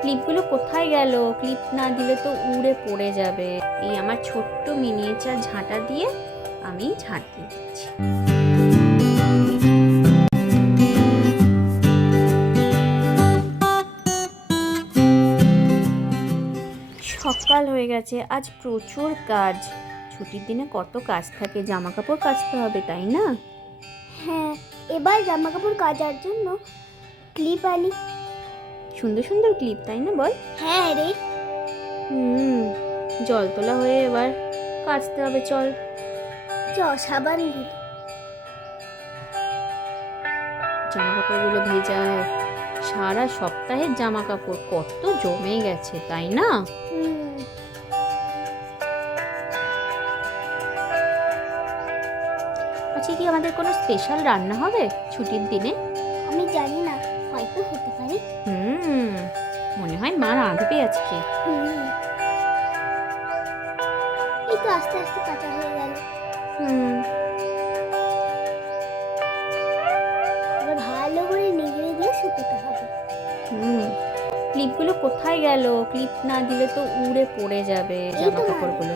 ক্লিপগুলো কোথায় গেল? ক্লিপ না দিলে তো উড়ে পড়ে যাবে। এই আমার ছোট্ট মিনিয়েচার ঝাঁটা দিয়ে আমি ঝাঁট দিয়ে দিচ্ছি। সকাল হয়ে গেছে, আজ প্রচুর কাজ। ছুটির দিনে কত কাজ থাকে, জামা কাপড় কাচতে হবে, তাই না? হ্যাঁ, এবার জামা কাপড় কাচার জন্য ক্লিপ আনি। সুন্দর সুন্দর ক্লিপ, তাই না বল? হ্যাঁ রে, জল তোলা হয়ে এবার কাচতে হবে, চল। সাবান দিই। জামা কাপড়গুলো ভেজায়, সারা সপ্তাহের জামা কাপড় কত জমে গেছে, তাই না? আচ্ছা, কি আমাদের কোনো স্পেশাল রান্না হবে ছুটির দিনে? আমি জানি না, হয়তো হতে পারে। মনে হয় মা রাঁধবে আজকে। এই তো আস্তে আস্তে কাঁচা হয়ে গেল। এবার ভালো করে নিগড়ে দিয়ে শুকোতে হবে। ক্লিপগুলো কোথায় গেল? ক্লিপ না দিলে তো উড়ে পড়ে যাবে জামা কাপড়গুলো।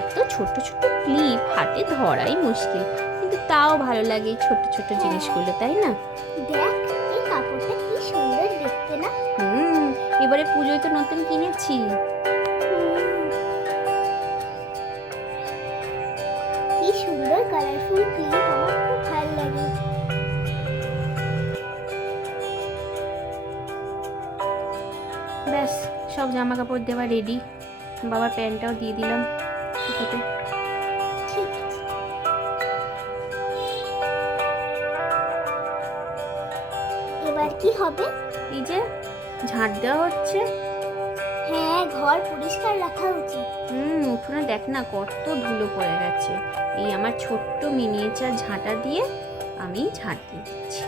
এত ছোট ছোট ক্লিপ হাতে ধরাই মুশকিল, কিন্তু তাও ভালো লাগে ছোট ছোট জিনিসগুলো, তাই না? দেখ, এই কাপড়টা কি সুন্দর দেখতে না? এবারে পুজোয় তো নতুন কিনেছি। কি সুন্দর কালারফুল ক্লিপ, আমার খুব ভালো লাগে। ব্যাস, সব জামা কাপড় দেওয়া রেডি। বাবার প্যান্টটাও দিয়ে দিলাম শুকোতে। ঠিক আছে, এবার কি হবে? এই যে ঝাঁট দেওয়া হচ্ছে। হ্যাঁ, ঘর পরিষ্কার রাখা উচিত। উঠোনে দেখ না কত ধুলো পড়ে গেছে। এই আমার ছোট্ট মিনিয়েচার ঝাঁটা দিয়ে আমি ঝাঁট দিয়ে দিচ্ছি।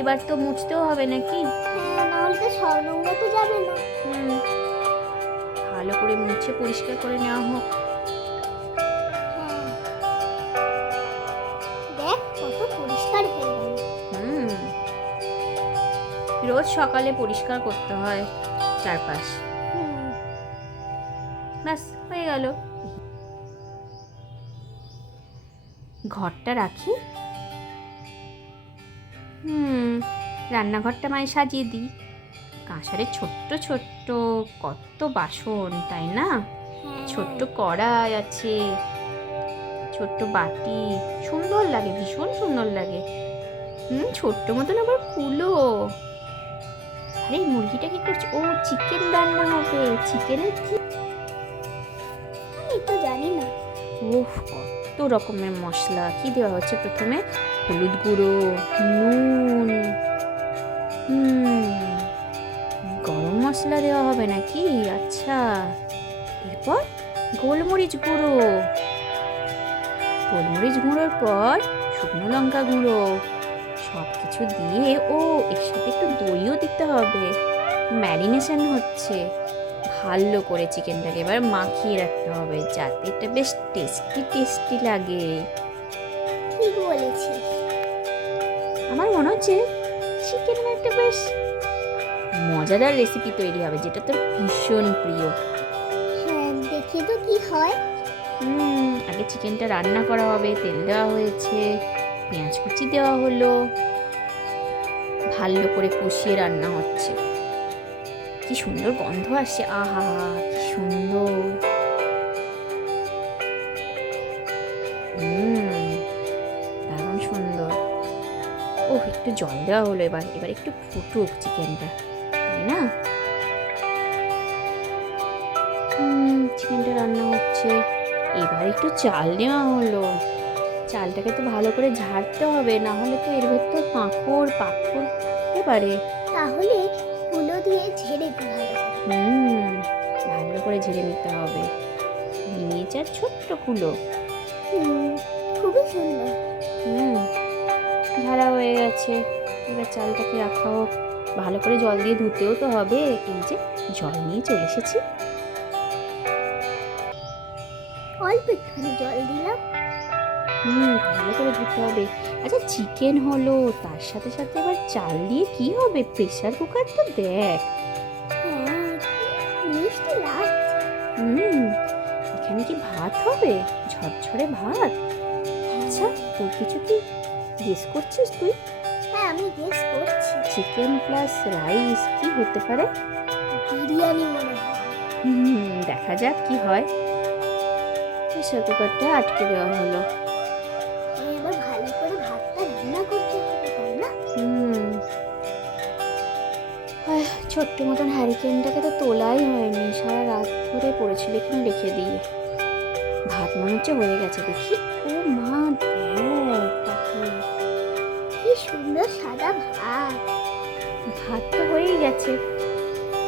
এবার তো মুছতেও হবে নাকি? হ্যাঁ, নাহলে তো সব নোংরা তো যাবে না। ভালো করে মুছে পরিষ্কার করে নেওয়া হোক। দেখ কত পরিষ্কার হয়ে গেল। রোজ সকালে পরিষ্কার করতে হয় চারপাশ। ব্যাস হয়ে গেল। ঘরটা রাখি। রান্নাঘরটা মায়ে সাজিয়ে দিই। কাঁসারে ছোট্ট ছোট্ট কত বাসন, তাই না? ছোট্ট কড়াই আছে, ছোট্ট বাটি, সুন্দর লাগে, ভীষণ সুন্দর লাগে। ছোট্ট মতন আবার ফুলও। আরে মুরগিটা কি করছে? ও, চিকেন রান্না হবে। চিকেনের কি? আমি তো জানি না। ওহ, কত রকমের মশলা। কি দেওয়া হচ্ছে প্রথমে? হলুদ গুঁড়ো, নুন, গরম মশলা দেওয়া হবে নাকি? আচ্ছা, এরপর গোলমরিচ গুঁড়ো, গোলমরিচ গুঁড়োর পর শুকনো লঙ্কা গুঁড়ো, সব কিছু দিয়ে এর সাথে একটু দইও দিতে হবে। ম্যারিনেশন হচ্ছে। ভালো করে চিকেনটাকে এবার মাখিয়ে রাখতে হবে যাতে এটা বেশ টেস্টি টেস্টি লাগে। ঠিক বলেছিস। আমার মনে হচ্ছে চিকেনের একটা বেশ মজাদার রেসিপি তৈরি হবে, যেটা তোর ভীষণ প্রিয়। হ্যাঁ, দেখি তো কি হয়। আগে চিকেনটা রান্না করা হবে। তেল দেওয়া হয়েছে, পেঁয়াজ কুচি দেওয়া হলো, ভালো করে কষিয়ে রান্না হচ্ছে। কি সুন্দর গন্ধ আসছে, আহা কি সুন্দর। দারুণ সুন্দর। একটু জল দেওয়া হলো। এবার একটু ফুটুক চিকেনটা, তাই না? চিকেনটা রান্না হচ্ছে। এবার একটু চাল নেওয়া হলো। চালটাকে তো ভালো করে ঝাড়তে হবে, না হলে তো এর ভেতর কাঁকড় পাথর হতে পারে। তাহলে কুলো দিয়ে ঝেড়ে দিই ভালো করে ঝেড়ে নিতে হবে। মিনিয়েচার ছোট্ট কুলো। খুবই সুন্দর। ঝাড়া হয়ে গেছে। এবার চালটাকে রাখা হোক। ভালো করে জল দিয়ে ধুতেও তো হবে। এই যে জল নিয়ে চলে এসেছি। অল্প একটুখানি জল দিলাম। ভালো করে ধুতে হবে। আচ্ছা চিকেন হলো, তার সাথে সাথে এবার চাল দিয়ে কি হবে? প্রেসার কুকার তো দেখ। হ্যাঁ, কি মিষ্টি লাগছে। হুম এখানে কি ভাত হবে? ঝরঝরে ভাত? আচ্ছা তোর কিছু কি গেস করছিস তুই? হ্যাঁ, আমি গেস করছি চিকেন প্লাস রাইস কি হতে পারে? বিরিয়ানি মনে হয়। দেখা যাক কি হয়। প্রেসার কুকারটা আটকে দেওয়া হলো। এবার ভালো করে ভাতটা রান্না করতে হবে, তাই না? ছোট্ট মতন হ্যারিকেনটাকে তো তোলাই হয়নি, সারা রাত ধরে পড়েছিল, এখানে রেখে দিয়ে। ভাত মনে হচ্ছে হয়ে গেছে, দেখি। ও মা দেখ তাকে, কি সুন্দর সাদা ভাত। ভাত তো হয়েই গেছে।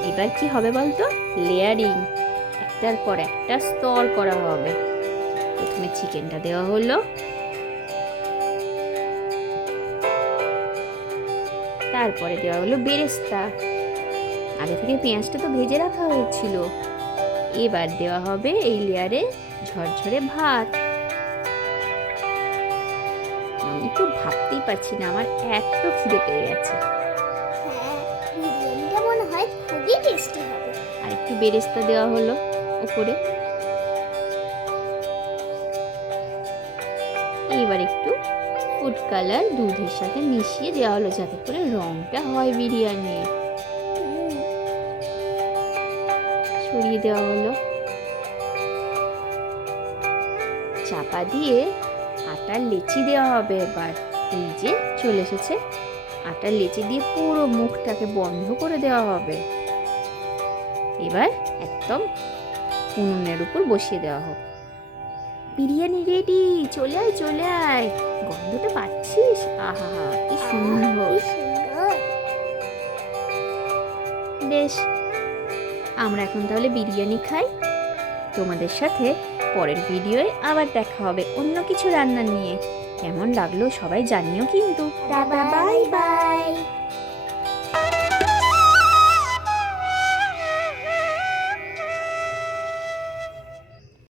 এবার কি হবে বলতো? লেয়ারিং, একটার পর একটা স্তর করা হবে। প্রথমে চিকেনটা দেওয়া হলো, তারপরে দেওয়া হলো বেরেস্তা। আগে থেকে পেঁয়াজটা তো ভেজে রাখা হয়েছিল। এবার দেওয়া হবে এই লেয়ারে ঝরঝরে ভাত। আমি তো ভাবতেই পারছি না, আমার এত খিদে পেয়ে গেছে। হ্যাঁ, বিরিয়ানিটা মনে হয় খুবই টেস্টি হবে। আর একটু বেরেস্তা দেওয়া হলো উপরে। এবার একটু ফুড কালার দুধের সাথে মিশিয়ে দেওয়া হলো, যাতে করে রংটা হয় বিরিয়ানির। ছড়িয়ে দেওয়া হলো। চাপা দিয়ে আটার লেচি দেওয়া হবে। এবার এই যে চলে এসেছে, আটার লেচি দিয়ে পুরো মুখটাকে বন্ধ করে দেওয়া হবে। এবার একদম উনুনের উপর বসিয়ে দেওয়া হোক। বিরিয়ানি রেডি, চলে আয় চলে আয়। গন্ধটা পাচ্ছিস? আহা কি সুন্দর। কি সুন্দর। বেশ, আমরা এখন তাহলে বিরিয়ানি খাই। তোমাদের সাথে পরের ভিডিওয়ে আবার দেখা হবে অন্য কিছু রান্না নিয়ে। কেমন লাগলো সবাই জানিও কিন্তু। Bye bye.